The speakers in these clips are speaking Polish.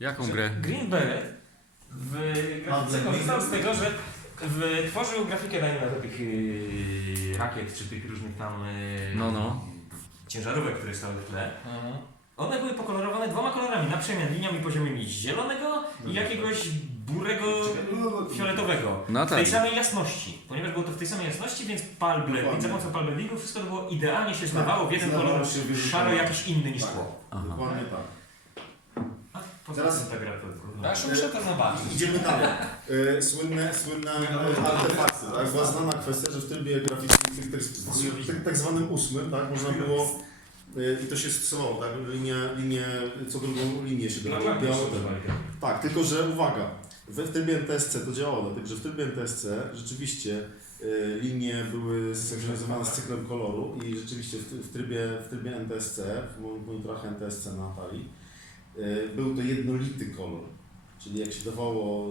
Jaką grę? Green Beret w grafice korzystał z tego, że w, tworzył grafikę na to tych yy, rakiet, czy tych różnych tam yy, No, no. ciężarówek, które stały w tle. One były pokolorowane dwoma kolorami, na przemian liniami poziomymi zielonego i jakiegoś burego fioletowego. No W tej tak. samej jasności. Ponieważ było to w tej samej jasności, więc pal blending, Dokładnie. za pomocą pal blendingu wszystko to było idealnie się zlewało w jeden kolor szaro jakiś inny niż Tak. tło. Aha. Dokładnie tak. Tym ta gra. Ja już muszę to zobaczyć. Idziemy dalej. E, Słynne, słynne e, artefakty. Tak? Była znana kwestia, że w trybie graficznym, tych, tych, tych, tak zwanym ósmym, tak, można było e, i to się stosowało, tak? Linie, linie, co drugą linię się No, dodało. tak, białe, tego. Tak, tylko że uwaga, w, w trybie NTSC to działało, dlatego że w trybie NTSC rzeczywiście e, linie były synchronizowane z cyklem koloru i rzeczywiście w, w, trybie, w trybie NTSC, w mo- monitorach NTSC na Atari, był to jednolity kolor. Czyli jak się dawało,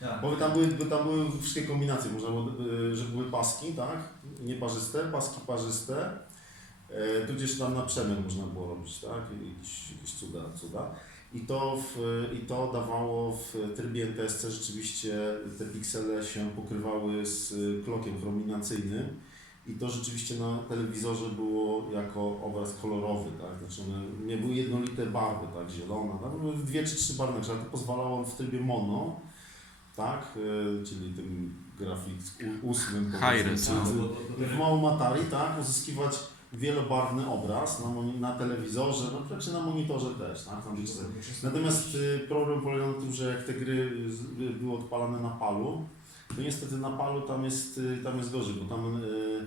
e, Tak. bo tam były, bo tam były wszystkie kombinacje, można było, e, że były paski, tak, nieparzyste, paski parzyste, e, tudzież tam na przemian można było robić, tak, jakieś, jakieś cuda, cuda. I to, w, I to dawało w trybie NTSC rzeczywiście te piksele się pokrywały z klokiem chrominacyjnym i to rzeczywiście na telewizorze było jako obraz kolorowy, tak? Znaczy one nie były jednolite barwy, tak? Zielona, tam były dwie czy trzy barwne, ale to pozwalało w trybie mono, tak? E, czyli tym grafik ósmym powiedzmy, no. w małym Atari, tak? Uzyskiwać wielobarwny obraz na, na telewizorze, no czy na monitorze też, tak? Tam. Natomiast y, problem polega na tym, że jak te gry były odpalane na palu, to niestety na palu tam jest, y, tam jest gorzej, bo tam, y,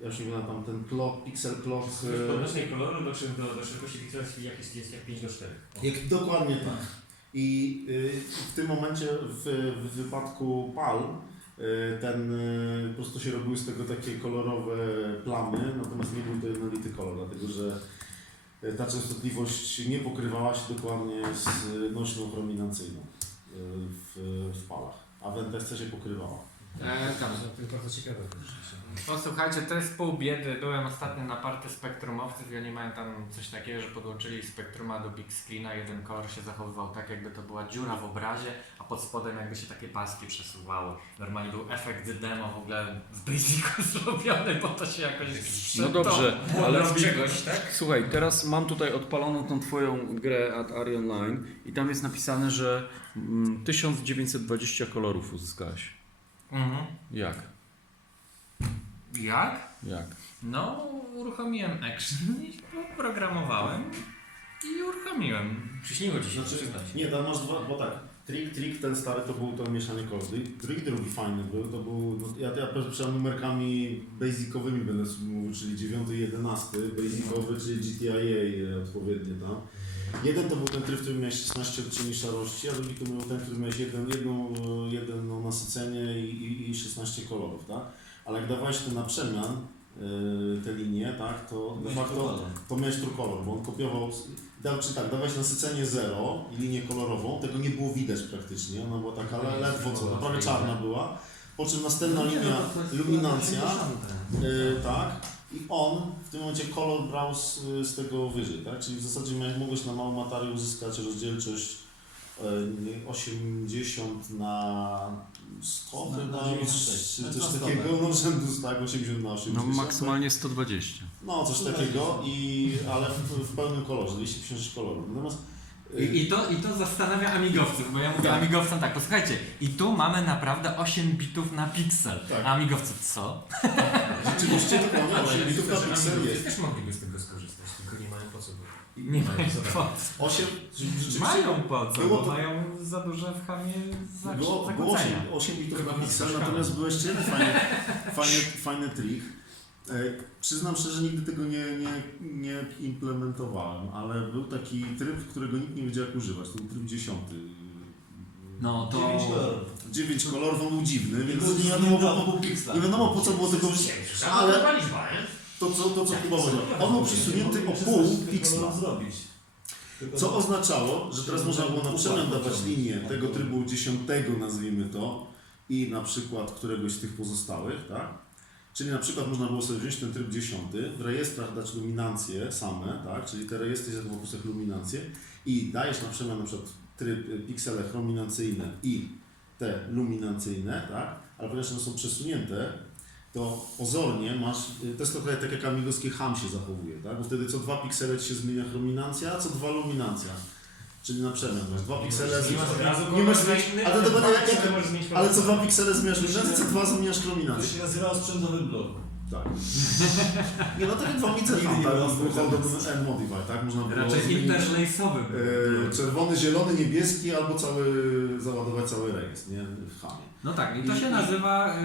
ja już nie wiem, tam ten clock, pixel clock, W y, podnośnej koloru do, do, do szerokości pikselskiej jak jest, jest jak 5 do 4. jak, dokładnie tak. I y, w tym momencie w, w wypadku pal y, ten y, po prostu się robiły z tego takie kolorowe plamy, natomiast nie był to jednolity kolor, dlatego że y, ta częstotliwość nie pokrywała się dokładnie z y, nośną chrominacyjną y, w, w palach, a w NTSC się pokrywała. E. To jest bardzo ciekawe. Posłuchajcie, to jest pół biedy. Byłem ostatnio na party spektrumowców i oni mają tam coś takiego, że podłączyli spektruma do big screena. Jeden kolor się zachowywał tak, jakby to była dziura w obrazie, a pod spodem jakby się takie paski przesuwały. Normalnie był efekt demo w ogóle z Basicu zrobiony, bo to się jakoś No dobrze, ale ale czegoś, tak? słuchaj, teraz mam tutaj odpaloną tą twoją grę at Ari Online i tam jest napisane, że mm, 1920 kolorów uzyskałeś. Mhm. Jak? Jak? Jak? No, uruchomiłem action i programowałem i uruchomiłem. Przyśniło ci się, Znaczy, przyznać. nie, tam masz dwa, bo tak, trik, trik ten stary to był to mieszanie kolorów. Trik drugi fajny był, to był, no, ja, ja przynajmniej numerkami basicowymi będę sobie mówił, czyli 9 i 11, basicowy, czyli GTIA e, odpowiednie tam. Jeden to był ten tryb, w którym miałeś 16 odcieni szarości, a drugi to był ten, w którym miałeś jeden, jedną, e, jedno nasycenie i, i, i 16 kolorów, tak? Ale jak dawałeś to na przemian, e, te linie, tak, to de facto to miałeś trójkolor, bo on kopiował, dał, czy tak, dawałeś nasycenie 0 i linię kolorową, tego nie było widać praktycznie, ona była taka le- ledwo co, prawie czarna była, po czym następna linia, luminacja, y, tak, i on w tym momencie kolor brał z, z tego wyżej, tak, czyli w zasadzie miałeś, mogłeś na małym Atari uzyskać rozdzielczość y, 80 na 100 Na- na chyba, 96. czy Na coś 100, takiego, tak. no rzędu tak, 80 na 80. No maksymalnie 120. No, coś takiego, i, ale w, w pełnym kolorze, 256 kolorów. Natomiast y, I, I, to, I to zastanawia amigowców, bo ja mówię Tak. amigowcom tak, posłuchajcie, i tu mamy naprawdę 8 bitów na piksel. Tak. A amigowcy co? rzeczywiście to było 8 bitów na piksel jest. też mogliby z tego skorzystać, tylko nie mają po co. Nie mają po 8, rzeczywiście Mają po co, było bo to- mają za duże w chamie za, było, było 8, zakłócenia. 8 bitów na piksel, natomiast był jeszcze jeden fajny, fajny, fajny trik. E, przyznam szczerze, nigdy tego nie, nie, nie implementowałem, ale był taki tryb, którego nikt nie wiedział jak używać. To był tryb 10. No to... 9 kolorów. 9 kolorów, on był dziwny, więc nie wiadomo, po, nie wiadomo po co było tego Ale- to, co, to, co chyba powiedział. On był przysunięty o pół piksla. Co oznaczało, że teraz można było na przemian dawać linię tego trybu dziesiątego, nazwijmy to, i na przykład któregoś z tych pozostałych, tak? Czyli na przykład można było sobie wziąć ten tryb 10, w rejestrach dać luminancje same, tak? czyli te rejestry są w opusach luminancje i dajesz na przykład, na przykład tryb y, piksele chrominancyjne i te luminancyjne, tak? ale ponieważ one są przesunięte, to pozornie masz, y, to jest trochę tak jak amigowskie ham się zachowuje, tak? bo wtedy co dwa piksele ci się zmienia chrominancja, a co dwa luminancja. Czyli na przemian masz dwa piksele, Nie masz od razu nie masz kolor zmienić, ale to będzie jak, możesz zmienić ale kolor. co dwa piksele zmieniasz luminację, co dwa zmieniasz To się nazywa oszczędzowy blok. Tak. Nie no tak jak widzę, Nigdy tam, nie tak, hold'em and modify, tak? Można było Raczej zmienić, interlace'owy. e, czerwony, zielony, niebieski albo cały, załadować cały rejestr, nie? W hamie. No tak, i to się nazywa...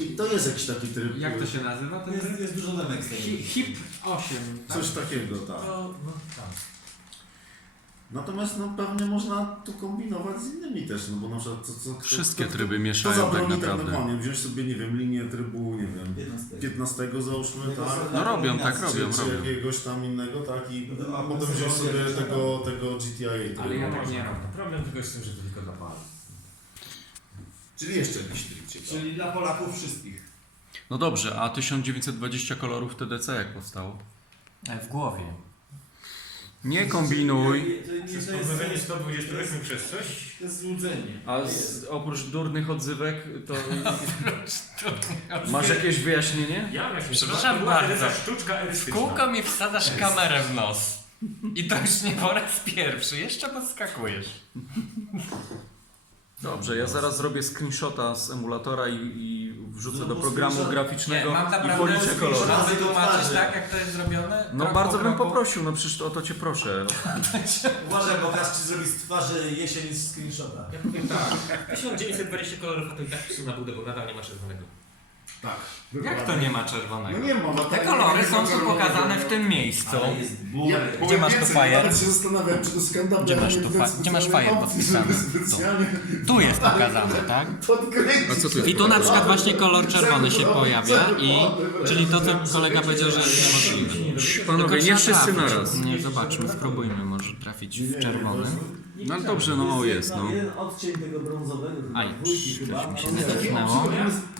I Yy, to jest jakiś taki tryb. jak to się nazywa? Ten Jest, jest dużo demek z tego. Hi- HIP 8. tak? Coś takiego, tak. To, no, tak. Natomiast no, pewnie można tu kombinować z innymi też, no bo na przykład co, co, Wszystkie kto, tryby Kto mieszają tak tak naprawdę. normalnie, wziąć sobie, nie wiem, linię trybu, nie wiem, 15. 15 załóżmy, tak? No robią, tak robią, czy, robią. jakiegoś tam innego, tak? I, No, a potem wziąć sobie tego, tego GTA trybu. Ale ja tak nie robię. Problem tylko jest z tym, że to tylko dla pali. Czyli jeszcze jakiś tryb ciekawy. Czyli dla Polaków wszystkich. No dobrze, a 1920 kolorów TDC jak powstało? W głowie. Nie kombinuj. To, nie, Przez to, jest, pomnożenie 128 przez coś? to jest złudzenie. A z, oprócz durnych odzywek, to masz jakieś wyjaśnienie? Ja właśnie. Przepraszam to była bardzo. sztuczka W erystyczna. kółko mi wsadzasz kamerę w nos. I to już nie po raz pierwszy, jeszcze podskakujesz. Dobrze, ja zaraz zrobię screenshota z emulatora i, i wrzucę No do bo programu screenshot- graficznego mam i naprawdę policzę kolory. screenshot- Mam wytłumaczyć Twarzy. tak, jak to jest zrobione? No Krok bardzo po bym kroku? poprosił, no przecież o to cię proszę. Uważaj, bo każdy ci zrobi z twarzy jesień z screenshota. Ja powiem tak. 1920 kolorów, a to i tak psu na budę, bo nadal nie ma czerwonego. Tak. Jak to nie ma czerwonego? No nie ma. no Te tak- kolory nie są ma tu pokazane w tym miejscu. Ale jest. Ja, powiem masz tu więcej, fajer? Nawet się zastanawiam, czy to skandal Gdzie masz tu fa- gdzie masz fajer podpisany? Specjalnie Tu jest pokazane, tak? podkręcić. A co tu jest? I tu na przykład właśnie kolor czerwony się pojawia i czyli to co kolega powiedział, że jest niemożliwe. Panowie, nie wszyscy trafić. naraz. Nie, zobaczmy, spróbujmy może trafić w czerwony. No dobrze, no jest, no. Jeden odcień tego brązowego, Aj, dwójki chyba. coś mi się jest zepchnęło.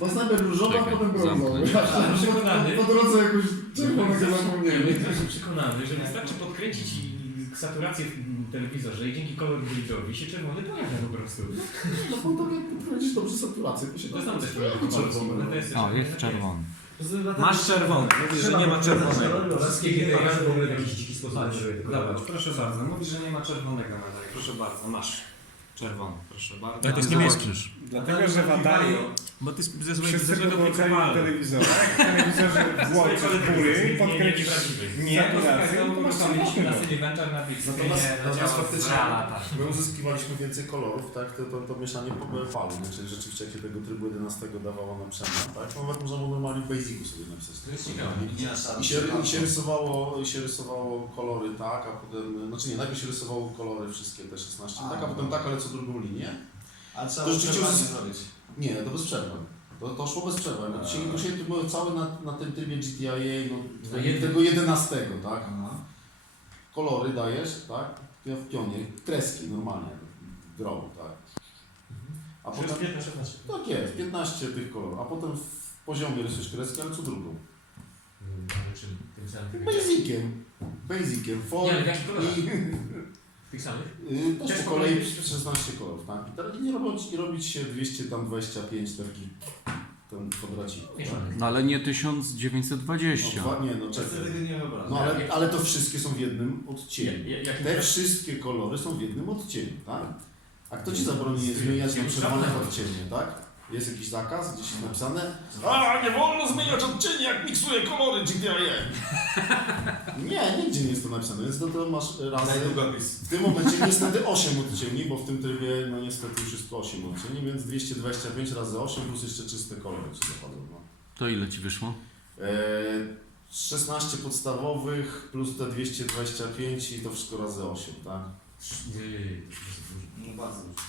Bo jest najpierw różowa, Czekaj, potem brązowa. zamknę. Przekonany. Po drodze jakoś czerwonego zapomnieli. Jestem przekonany, że wystarczy podkręcić i saturację w telewizorze i dzięki kolor gridowi się czerwony pojawia po prostu. No bo to powiedzieć dobrze saturację, to się To znam też czerwone. to jest O, jest czerwony. Masz czerwony. Mówisz, że nie ma czerwonego. Wszystkie GDR w ogóle w jakiś dziki sposób Chodź, proszę bardzo. Mówisz, że nie ma czerwonego nadal. Proszę bardzo, masz. Czerwony, proszę bardzo. Ale to jest Nie niebieski. Dlatego, że w Atari Bo ty ze złego wszyscy klikowali. telewizora. Telewizorze włączysz góry, podkręcisz nie, Tak, to masz mieliśmy na czerwony. City Venture na Big Natomiast- natomiast faktycznie- tak. My uzyskiwaliśmy więcej kolorów, tak? To, to, to mieszanie po- pali, no, czyli rzeczywiście jak się tego trybu 11 dawało na przemian, tak? No można było normalnie w Basicu sobie napisać. To jest ciekawe. I się, I się rysowało, i się rysowało kolory tak, a potem, znaczy nie, najpierw się rysowało kolory wszystkie te 16, A, tak, a potem tak, ale co drugą linię. A trzeba To rzeczywiście przerwanie zrobić. Nie, to bez przerwy. To, to szło bez przerwy. No, dzisiaj, dzisiaj to było całe na, na tym trybie GTIA, no, jednym. tego 11, tak? Aha. Kolory dajesz, tak? W pionie, kreski normalnie, draw, tak? A potem, 16. tak jest, 15 tych kolorów, a potem w poziomie rysujesz kreski, ale co drugą? Czym? Tym samym. Basiciem. Basiciem, form Nie, ale w jakich kolorach? Tych samych? y, też po kolei kolei? 16 kolorów, tak? I teraz nie robić, nie robić się 225 takich ten kwadracików. Tak? No ale nie No, 1920. dwa, nie, no czekaj. nie wyobrażam. No ale, ale to wszystkie są w jednym odcieniu. Ja- ja- jakim- Te wszystkie kolory są w jednym odcieniu, tak? A kto ci zabroni zmieniać na czerwonych odcienie, tak? Jest jakiś zakaz, gdzieś jest napisane A, nie wolno zmieniać odcieni, jak miksuję kolory GTA. Nigdzie nie jest to napisane, więc no to masz razy... W tym momencie niestety 8 odcieni, bo w tym trybie no niestety już jest 8 odcieni, więc 225 razy 8 plus jeszcze czyste kolory ci zachodzą. No. To ile ci wyszło? Eee, 16 podstawowych plus te 225 i to wszystko razy 8, tak? Nie, nie, nie. No bardzo dużo.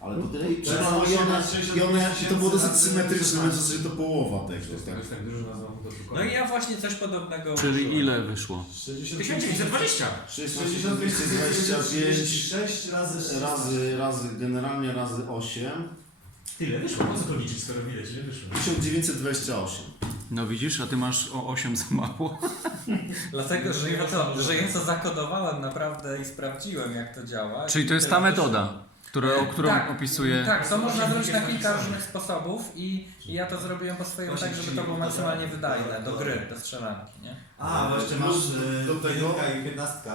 Ale to tyle i, Teraz i, one, i, to było dosyć symetryczne, więc w zasadzie to połowa tego. To Tak? jest tak dużo na znowu do No i ja właśnie coś podobnego Czyli użyłem. ile wyszło? 1920! 225 6 razy razy, razy generalnie razy 8 Tyle wyszło, po co to liczyć, skoro widać ile wyszło? 1928. No widzisz, a ty masz o 8 za mało. Dlatego, że ja to, że ja to zakodowałem naprawdę i sprawdziłem jak to działa. Czyli to jest ta metoda, która, o którą tak, opisuje... Tak, to można zrobić na jest kilka różnych sposobów i, i ja to zrobiłem po swojemu tak, żeby to było maksymalnie tak. wydajne do gry, do strzelanki, nie? A, bo jeszcze masz y, Do do tego- i 15.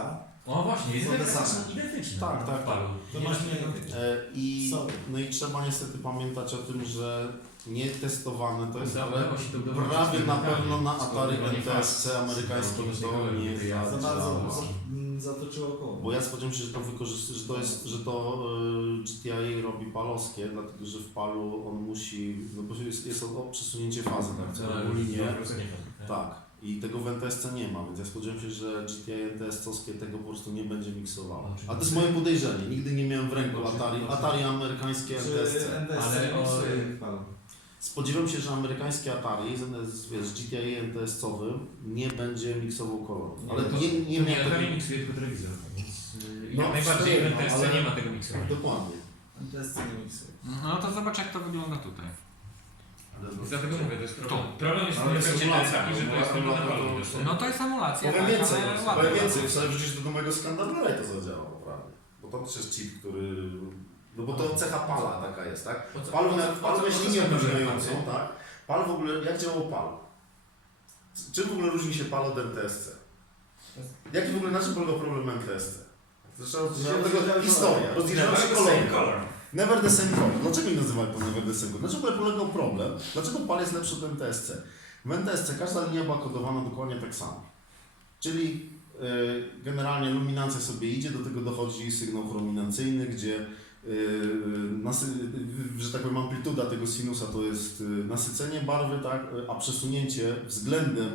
O właśnie, jest te identyczne. same. identyczne. Tak, tak, W palu. To Nie masz jest nie- identyczne. E, I, no i trzeba niestety pamiętać o tym, że nietestowane to jest, ale prawie na pewno na Atari to nie NTSC amerykańskim to nie nie koło. Bo ja spodziewam się, że to wykorzyst- że to jest, że to y, GTA robi palowskie, dlatego że w palu on musi, no bo jest, jest o przesunięcie fazy, tak, co robią linię. Tak. I tego w NTSC nie ma, więc ja spodziewam się, że GTA NTSC-owskie tego po prostu nie będzie miksowało. A to jest moje podejrzenie. Nigdy nie miałem w ręku Atari, Atari amerykańskie NTSC. Ale o... Spodziewam się, że amerykańskie Atari z, z, wiesz, GTA NTSC-owym nie będzie miksował koloru. Ale to, nie, nie, nie, ma nie, tego... nie miksuje tylko telewizor. Więc No, jak najbardziej w no, NTSC ale- nie ma tego miksowania. Dokładnie. NTSC nie miksuje. No to zobacz jak to wygląda tutaj. Dlatego mówię, to jest problem. Problem jest w Ale efekcie symulacja, taki, że to no, jest tylko no, to-. No to jest emulacja, Powiem tak, więcej, powiem więcej, wcale wrzucić do mojego skandalera i to zadziała naprawdę. Bo to też jest chip, który... No bo to cecha pala taka jest, tak? Po co- Pal, po co- miał- po pal co- miałeś po co linię obniżającą, żerpany? tak? Pal w ogóle, jak działał pal? Z Czym w ogóle różni się pal od NTSC? Jaki w ogóle, na czym polegał problem NTSC? Zresztą Rozdzielały tego historia, kolory. się kolory. Never the same color. Dlaczego nie nazywali to Never the same color? Dlaczego polegał problem? Dlaczego PAL jest lepszy od NTSC? W NTSC każda linia była kodowana dokładnie tak samo. Czyli y, generalnie luminacja sobie idzie, do tego dochodzi sygnał chrominancyjny, gdzie nasy, y, że tak powiem amplituda tego sinusa to jest y, nasycenie barwy, tak, y, a przesunięcie względem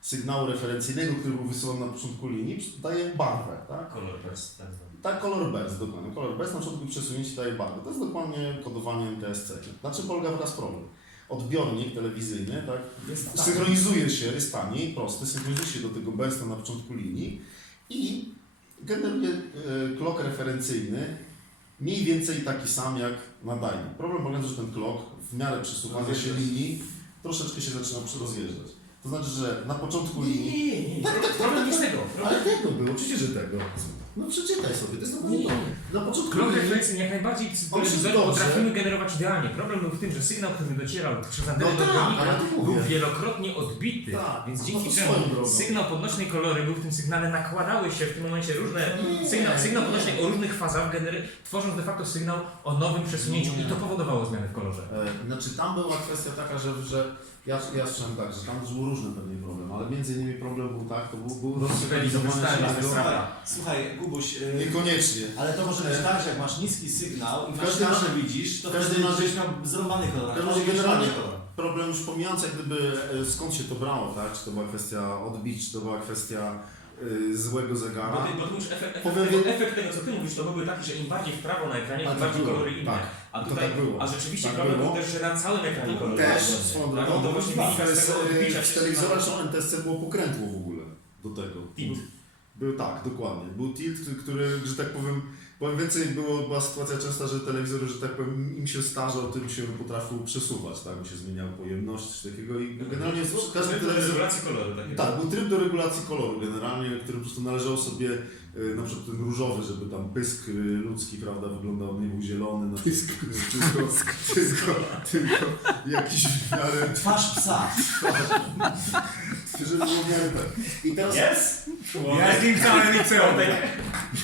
sygnału referencyjnego, który był wysyłany na początku linii, daje barwę. Tak? Kolor bez tak. Tak, kolor bez, dokładnie. Kolor bez na początku przesunięcie daje barwę. To jest dokładnie kodowanie NTSC. Na czym polega teraz problem? Odbiornik telewizyjny, tak, Jest synchronizuje się, jest taniej, prosty, synchronizuje się do tego bez na początku linii i generuje klok referencyjny mniej więcej taki sam jak nadajnik. Problem polega na tym, że ten klok w miarę przesuwania się linii troszeczkę się zaczyna rozjeżdżać. To znaczy, że na początku Nie, linii nie, nie, nie. Tak, tak, tak, Problem tak, jest tak. tego. ale tego było, oczywiście, że tego. No przeczytaj sobie, to jest dokładnie to. Na początku linii- refleksji jak najbardziej On się dobrze- potrafimy generować idealnie. Problem był w tym, że sygnał, który docierał przez antenę No do tak, odbiornika, ale to mówię. był wielokrotnie odbity. Tak, Więc no dzięki to czemu swoją drogą. sygnał podnośnej kolory był w tym sygnale, nakładały się w tym momencie różne Nie, sygnał, sygnał podnośnej o różnych fazach, genery, tworząc de facto sygnał o nowym przesunięciu i to powodowało zmiany w kolorze. E, Znaczy tam była kwestia taka, że, że ja, ja słyszałem tak, że tam był różny pewnie problem, ale między innymi problem był tak, to był, był tego- Słuchaj, Gubuś, y, Niekoniecznie. ale to może być tak, że jak masz niski sygnał i w masz każdym widzisz, to każdym wtedy razie- będziesz miał zrąbany kolor. każdym razie generalnie-. Problem już pomijając jak gdyby e, skąd się to brało, tak? Czy to była kwestia odbić, czy to była kwestia e, złego Bo zegara. ty, bo ty już efekt, efekt, Powiem tego, efekt tego, co ty mówisz, to byłby taki, że im bardziej w prawo na ekranie, Tak, tym tak bardziej było, kolory inne. tak. A To tutaj, tak było. a rzeczywiście Tak problem było. był też, że na całym ekranie kolory Też, były. swoją Tak, to właśnie tak, wynika z tego odbicia w telewizorach NTSC było pokrętło w ogóle do tego. Tilt. Był tak, dokładnie. Był tilt, który, że tak powiem, powiem więcej, było, była sytuacja częsta, że telewizor, że tak powiem, im się starzał, tym się potrafił przesuwać, tak? Mi się zmieniała pojemność, coś takiego i generalnie w każdym Tryb do telewizor... regulacji koloru. Takie. Tak, był tryb do regulacji koloru generalnie, który po prostu należało sobie e, na przykład ten różowy, żeby tam pysk e, ludzki, prawda, wyglądał, nie był zielony, na pysk, tylko, tylko, tylko jakiś w miarę, Twarz psa. żeby było w miarę tak. I teraz? Ja z nim całe liceum.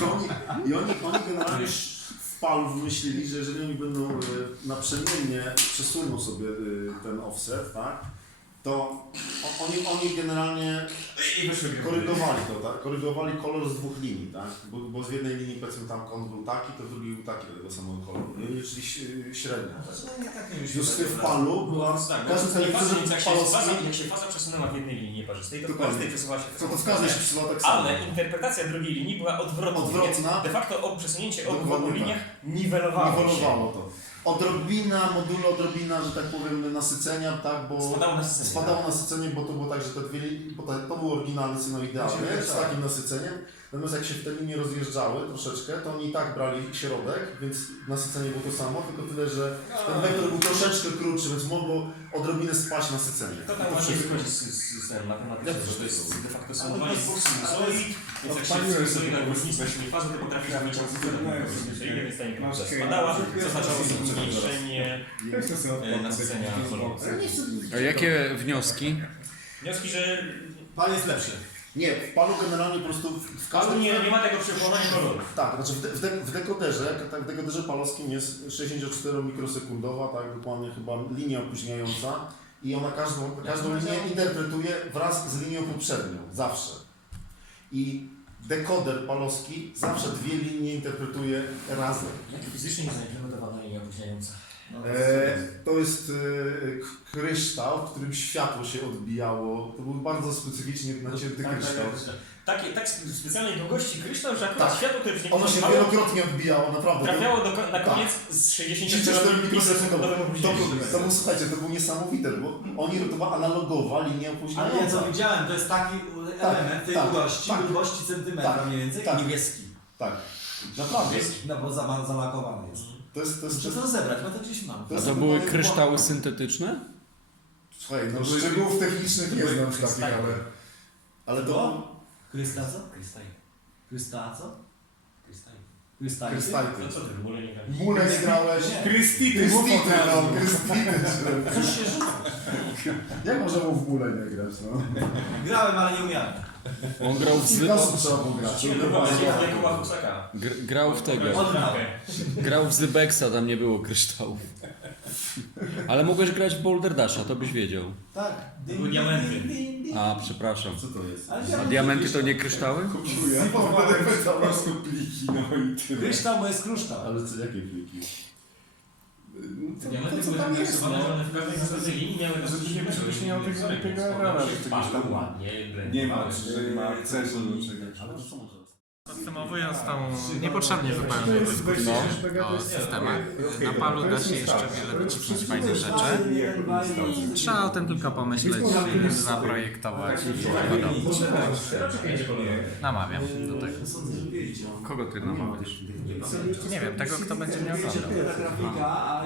I oni, i oni, oni generalnie w palu wymyślili, że jeżeli oni będą e, naprzemiennie przesuną sobie e, ten offset, tak, to o- oni, oni generalnie I wyszły gry. korygowali to, tak? Korygowali kolor z dwóch linii, tak? Bo, bo z jednej linii powiedzmy tam kąt był taki, to w drugiej był taki tego samego koloru. I oni liczyli ś- średnio. No, nie tak nie już w palu była, Tak, każdy bo telewizor jak się, faza, jak się faza przesunęła w jednej linii nieparzystej, to w Dokładnie. każdej przesuwała się to, to w każdej się przesuwa tak samo. Ale interpretacja drugiej linii była odwrotna. Odwrotna. Więc De facto o przesunięcie o Dokładnie obu tak. liniach niwelowało się. Niwelowało to. Odrobina, modulu odrobina, że tak powiem, nasycenia, tak, bo... Spadało na scenie. Spadało nasycenie, bo to było tak, że te dwie, bo to, to był oryginalny sygnał idealny, z tak. takim nasyceniem. Natomiast jak się te linie rozjeżdżały troszeczkę, to oni i tak brali środek, więc nasycenie było to samo, tylko tyle, że ten wektor był troszeczkę krótszy, więc mogło odrobinę. To I tam to właśnie wszystko. wychodzi z, z systemu matematyki, że to jest de facto sumowanie to jest- dwóch sinusoid, więc jak się sinusoida różnica średniej fazy, to potrafisz z impuls hej, spadała, co oznaczało zmniejszenie e, nasycenia jakie wnioski? Wnioski, że Pan jest lepszy. Nie, w palu generalnie po prostu w każdym... nie, nie ma tego przepłonania koloru. Tak, znaczy w, de, w, de, w dekoderze, tak, w dekoderze palowskim jest 64 mikrosekundowa, tak dokładnie chyba linia opóźniająca i ona każdą, każdą linię interpretuje wraz z linią poprzednią, zawsze. I dekoder palowski zawsze dwie linie interpretuje razem. Jak fizycznie jest zaimplementowana linia opóźniająca? E, to jest e, kryształ, w którym światło się odbijało. To był bardzo specyficznie nacięty kryształ. Takie, tak spe- specjalnej długości kryształ, że akurat Tak. światło, które niego Ono się wpadało, wielokrotnie odbijało, naprawdę. Trafiało do, na koniec z 34 64 mikrosekundowym To, był- to był, słuchajcie, to było niesamowite, bo oni, to była analogowa linia Ale ja co widziałem, to jest taki element tej tak, długości, tak. długości centymetra Tak, mniej więcej, tak. niebieski. Tak, naprawdę. No bo zama- zamakowany jest. To jest, to jest, Muszę to rozebrać, bo to gdzieś mam. To A to były kryształy syntetyczne? Słuchaj, no szczegółów technicznych nie znam takich, ale... Ale to... Krysta co? Krystaj. Krysta co? Krystal. Krystaj. Krystajty. To co ty w ogóle nie grałeś? Mulek grałeś... Krystity, Krystity, no, krystity. Coś się. Jak można było w bóle nie grać, no? Grałem, ale nie umiałem. On grał w, Kilka osób trzeba było grać. Jakuba Husaka. gr, grał w tego. Grał w Zybexa, tam nie było kryształów. Ale mogłeś grać w Boulder Dasha, to byś wiedział. Tak. Były diamenty. A, przepraszam. Co to jest? Ale A diamenty to nie kryształy? Kupuję, po prostu pliki, no i tyle. Kryształ, bo jest kruształ. Ale co, jakie pliki? To, Diamenty to co były tam jest, narysowane, no? że one w każdej zasadzie linii miały na Żebyś nie- żebyś nie miał tego głupiego errora, że czegoś tam ładnie, Nie ma, czy ma akcesu do czegoś. Ale to co może? Podsumowując tą niepotrzebnie zupełnie dyskusję o systemach, na palu da się jeszcze wiele docisnąć fajnych rzeczy i trzeba o tym tylko pomyśleć, zaprojektować i wyrobić. Namawiam do tego. Kogo ty namawiasz? Nie wiem, tego kto będzie mnie oglądał. Ta